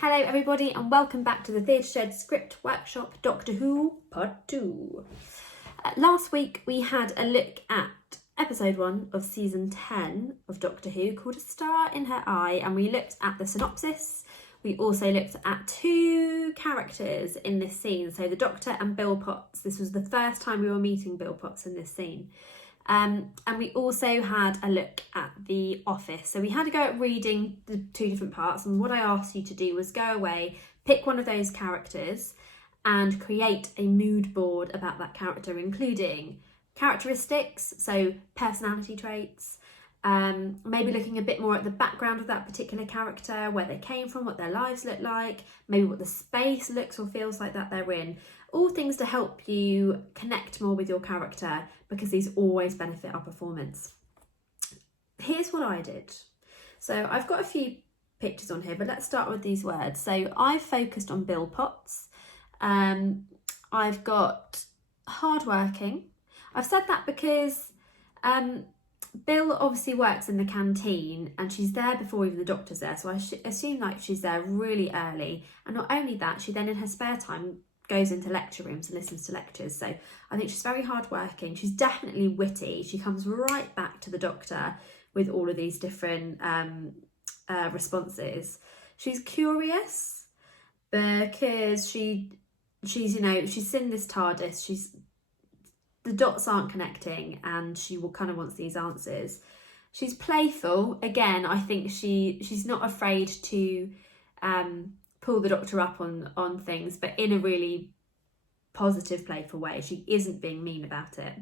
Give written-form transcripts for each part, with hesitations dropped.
Hello everybody and welcome back to the Theatre Shed Script Workshop Doctor Who Part 2. Last week we had a look at episode 1 of season 10 of Doctor Who called A Star in Her Eye, and we looked at the synopsis. We also looked at two characters in this scene, so the Doctor and Bill Potts. This was the first time we were meeting Bill Potts in this scene. And we also had a look at The Office. So we had to go at reading the two different parts, and what I asked you to do was go away, pick one of those characters and create a mood board about that character, including characteristics, so personality traits, maybe looking a bit more at the background of that particular character, where they came from, what their lives look like, maybe what the space looks or feels like that they're in. All things to help you connect more with your character, because these always benefit our performance. Here's what I did. So I've got a few pictures on here, but let's start with these words. So I've focused on Bill Potts. I've got hardworking. I've said that because Bill obviously works in the canteen and she's there before even the Doctor's there, so I assume like she's there really early. And not only that, she then in her spare time goes into lecture rooms and listens to lectures. So I think she's very hardworking. She's definitely witty. She comes right back to the Doctor with all of these different responses. She's curious because she's in this TARDIS. The dots aren't connecting and she kind of wants these answers. She's playful. Again, I think she's not afraid to pull the Doctor up on things, but in a really positive, playful way. She isn't being mean about it.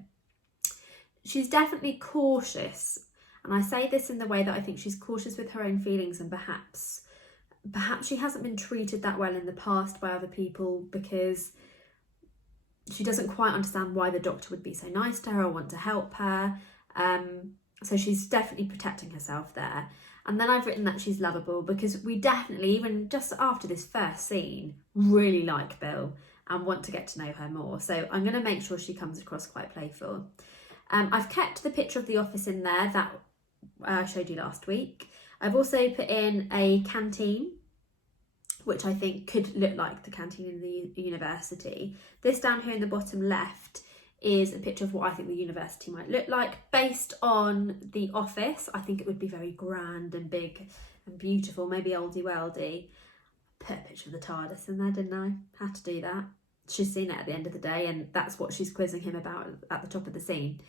She's definitely cautious, and I say this in the way that I think she's cautious with her own feelings, and perhaps she hasn't been treated that well in the past by other people, because she doesn't quite understand why the Doctor would be so nice to her or want to help her. So she's definitely protecting herself there. And then I've written that she's lovable, because we definitely, even just after this first scene, really like Bill and want to get to know her more. So I'm going to make sure she comes across quite playful. I've kept the picture of the office in there that I showed you last week. I've also put in a canteen, which I think could look like the canteen in the university. This down here in the bottom left is a picture of what I think the university might look like. Based on The Office, I think it would be very grand and big and beautiful, maybe oldie-weldy. Put a picture of the TARDIS in there, didn't I? Had to do that. She's seen it at the end of the day, and that's what she's quizzing him about at the top of the scene.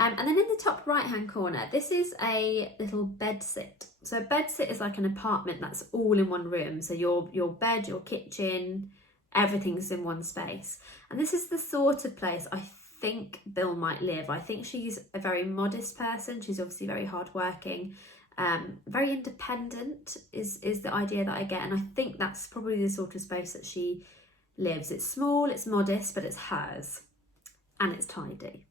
And then in the top right-hand corner, this is a little bedsit. So a bedsit is like an apartment that's all in one room. So your bed, your kitchen, everything's in one space. And this is the sort of place I think Bill might live. I think she's a very modest person. She's obviously very hardworking, very independent is the idea that I get. And I think that's probably the sort of space that she lives. It's small, it's modest, but it's hers, and it's tidy.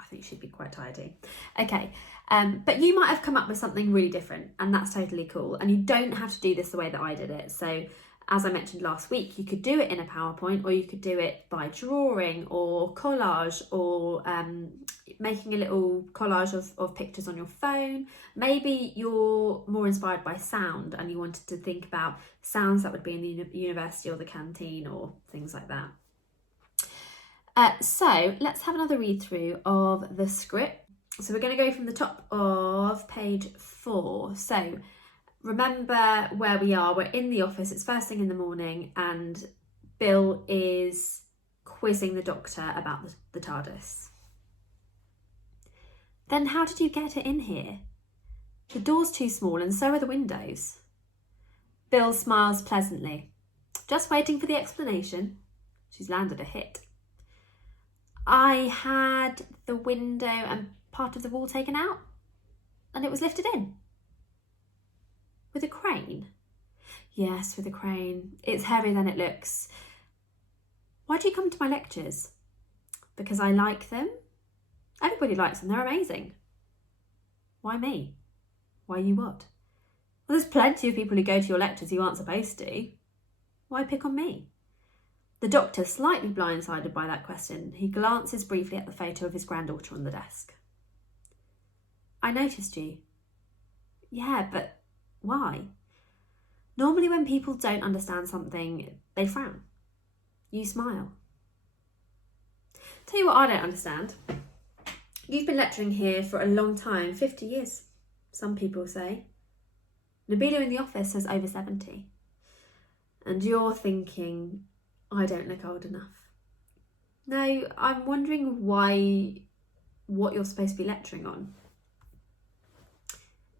I think she'd be quite tidy. Okay, but you might have come up with something really different, and that's totally cool. And you don't have to do this the way that I did it. So as I mentioned last week, you could do it in a PowerPoint, or you could do it by drawing or collage, or making a little collage of pictures on your phone. Maybe you're more inspired by sound and you wanted to think about sounds that would be in the university or the canteen or things like that. So let's have another read through of the script. So we're going to go from the top of page 4. So remember where we are. We're in the office. It's first thing in the morning, and Bill is quizzing the Doctor about the TARDIS. Then how did you get it in here? The door's too small and so are the windows. Bill smiles pleasantly. Just waiting for the explanation. She's landed a hit. I had the window and part of the wall taken out, and it was lifted in. With a crane? Yes, with a crane. It's heavier than it looks. Why do you come to my lectures? Because I like them. Everybody likes them, they're amazing. Why me? Why you what? Well, there's plenty of people who go to your lectures who aren't supposed to. Why pick on me? The Doctor, slightly blindsided by that question, he glances briefly at the photo of his granddaughter on the desk. I noticed you. Yeah, but why? Normally when people don't understand something, they frown. You smile. Tell you what I don't understand. You've been lecturing here for a long time, 50 years, some people say. Nabila in the office says over 70. And you're thinking, I don't look old enough. No, I'm wondering what you're supposed to be lecturing on.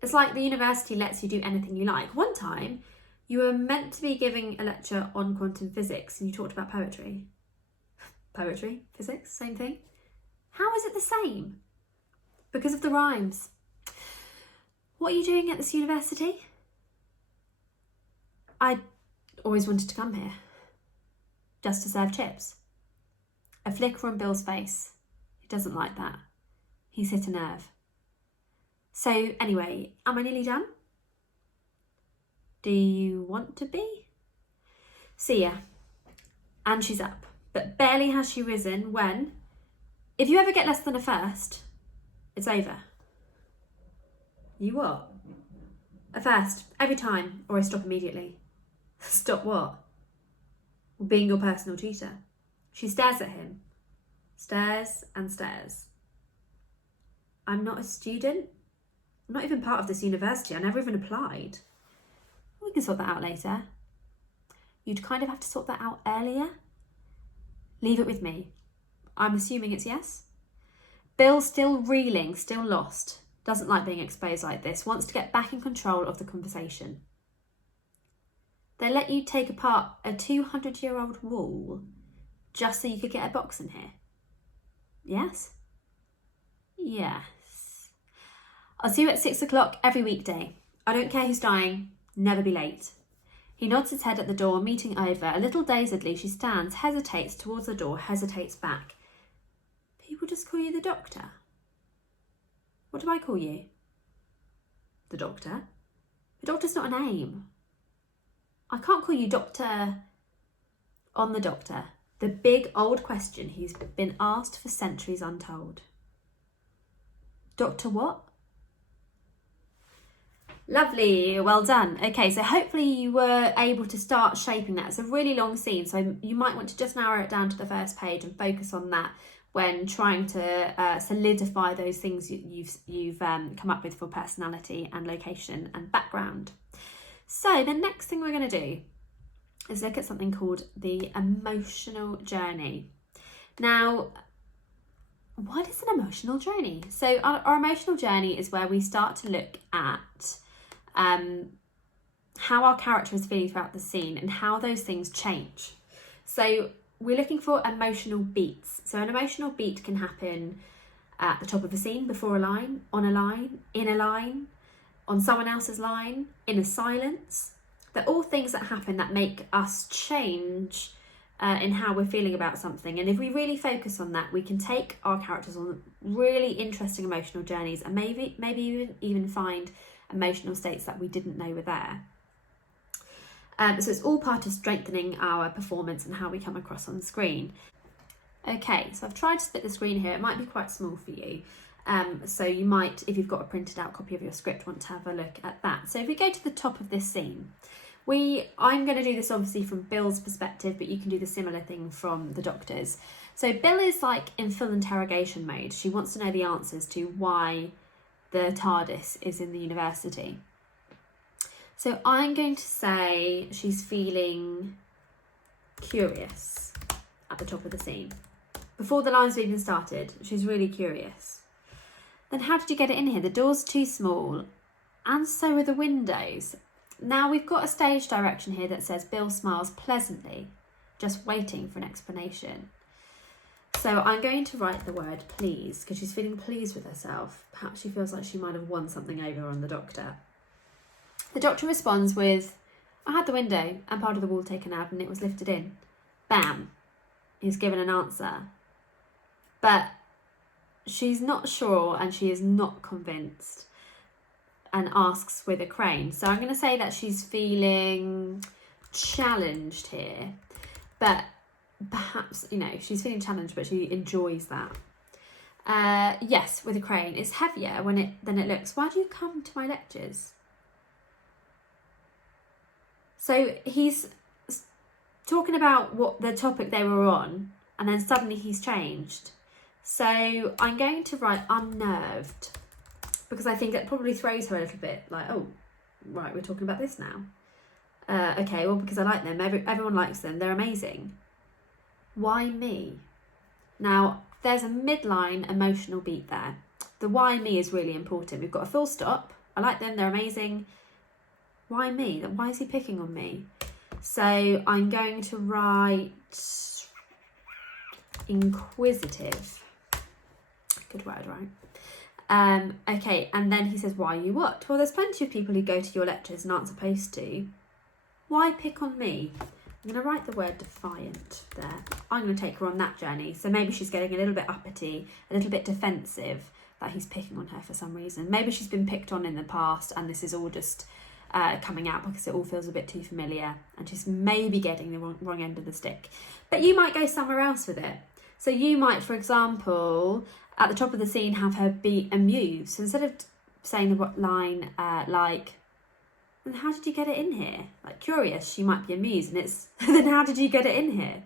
It's like the university lets you do anything you like. One time, you were meant to be giving a lecture on quantum physics and you talked about poetry. Poetry, physics, same thing. How is it the same? Because of the rhymes. What are you doing at this university? I always wanted to come here. Just to serve chips. A flick from Bill's face. He doesn't like that. He's hit a nerve. So anyway, am I nearly done? Do you want to be? See ya. And she's up. But barely has she risen when, if you ever get less than a first, it's over. You what? A first, every time, or I stop immediately. Stop what? Well, being your personal tutor. She stares at him. Stares and stares. I'm not a student. I'm not even part of this university. I never even applied. We can sort that out later. You'd kind of have to sort that out earlier. Leave it with me. I'm assuming it's yes. Bill, still reeling, still lost, doesn't like being exposed like this, wants to get back in control of the conversation. They let you take apart a 200-year-old wall just so you could get a box in here. Yes? Yes. I'll see you at 6 o'clock every weekday. I don't care who's dying. Never be late. He nods his head at the door, meeting over. A little dazedly, she stands, hesitates towards the door, hesitates back. People just call you the doctor. What do I call you? The doctor? The doctor's not a name. I can't call you Doctor on the doctor. The big old question he's been asked for centuries untold. Doctor what? Lovely, well done. Okay, so hopefully you were able to start shaping that. It's a really long scene, so you might want to just narrow it down to the first page and focus on that when trying to solidify those things you've come up with for personality and location and background. So the next thing we're going to do is look at something called the emotional journey. Now, what is an emotional journey? So our emotional journey is where we start to look at how our character is feeling throughout the scene and how those things change. So we're looking for emotional beats. So an emotional beat can happen at the top of a scene, before a line, on a line, in a line, on someone else's line, in a silence. They're all things that happen that make us change in how we're feeling about something. And if we really focus on that, we can take our characters on really interesting emotional journeys and maybe even find emotional states that we didn't know were there. So it's all part of strengthening our performance and how we come across on the screen. Okay, so I've tried to split the screen here. It might be quite small for you. So you might, if you've got a printed out copy of your script, want to have a look at that. So if we go to the top of this scene, I'm going to do this obviously from Bill's perspective, but you can do the similar thing from the doctor's. So Bill is like in full interrogation mode. She wants to know the answers to why the TARDIS is in the university. So I'm going to say she's feeling curious at the top of the scene. Before the lines have even started, she's really curious. Then how did you get it in here? The door's too small, and so are the windows. Now we've got a stage direction here that says Bill smiles pleasantly, just waiting for an explanation. So I'm going to write the word please, because she's feeling pleased with herself. Perhaps she feels like she might have won something over on the doctor. The doctor responds with, I had the window and part of the wall taken out and it was lifted in. Bam! He's given an answer. But she's not sure and she is not convinced and asks with a crane. So I'm going to say that she's feeling challenged here. But perhaps, she's feeling challenged, but she enjoys that. Yes, with a crane. It's heavier than it looks. Why do you come to my lectures? So he's talking about what the topic they were on, and then suddenly he's changed. So I'm going to write unnerved, because I think it probably throws her a little bit, like, oh, right, we're talking about this now. Okay, well, because I like them. Everyone likes them. They're amazing. Why me? Now, there's a midline emotional beat there. The why me is really important. We've got a full stop. I like them. They're amazing. Why me? Why is he picking on me? So I'm going to write inquisitive. Good word, right? Okay, and then he says, why you what? Well, there's plenty of people who go to your lectures and aren't supposed to. Why pick on me? I'm going to write the word defiant there. I'm going to take her on that journey. So maybe she's getting a little bit uppity, a little bit defensive, that he's picking on her for some reason. Maybe she's been picked on in the past and this is all just coming out because it all feels a bit too familiar, and she's maybe getting the wrong end of the stick. But you might go somewhere else with it. So you might, for example, at the top of the scene, have her be amused. So instead of saying the line like, then how did you get it in here? Like, curious, she might be amused, and it's, then how did you get it in here?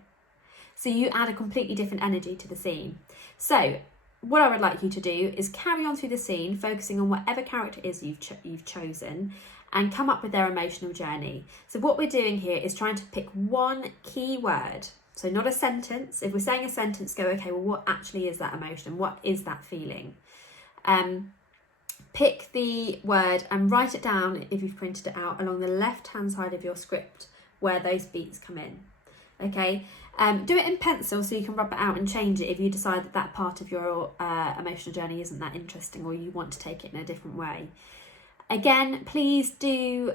So you add a completely different energy to the scene. So what I would like you to do is carry on through the scene, focusing on whatever character it is you've chosen, and come up with their emotional journey. So what we're doing here is trying to pick one key word. So not a sentence. If we're saying a sentence, go, okay, well, what actually is that emotion? What is that feeling? Pick the word and write it down, if you've printed it out, along the left-hand side of your script where those beats come in. Okay, do it in pencil so you can rub it out and change it if you decide that that part of your emotional journey isn't that interesting, or you want to take it in a different way. Again, please do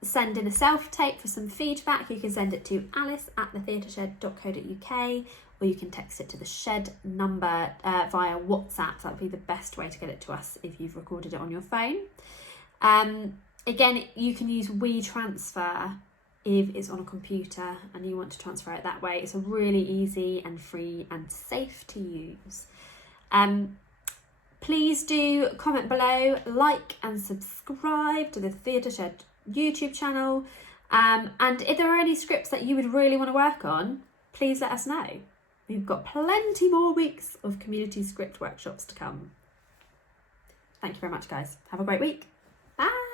send in a self-tape for some feedback. You can send it to alice@thetheatreshed.co.uk, or you can text it to the Shed number via WhatsApp. That would be the best way to get it to us if you've recorded it on your phone. Again, you can use WeTransfer if it's on a computer and you want to transfer it that way. It's a really easy and free and safe to use. Please do comment below, like and subscribe to the Theatre Shed YouTube channel. And if there are any scripts that you would really want to work on, please let us know. We've got plenty more weeks of community script workshops to come. Thank you very much, guys. Have a great week. Bye.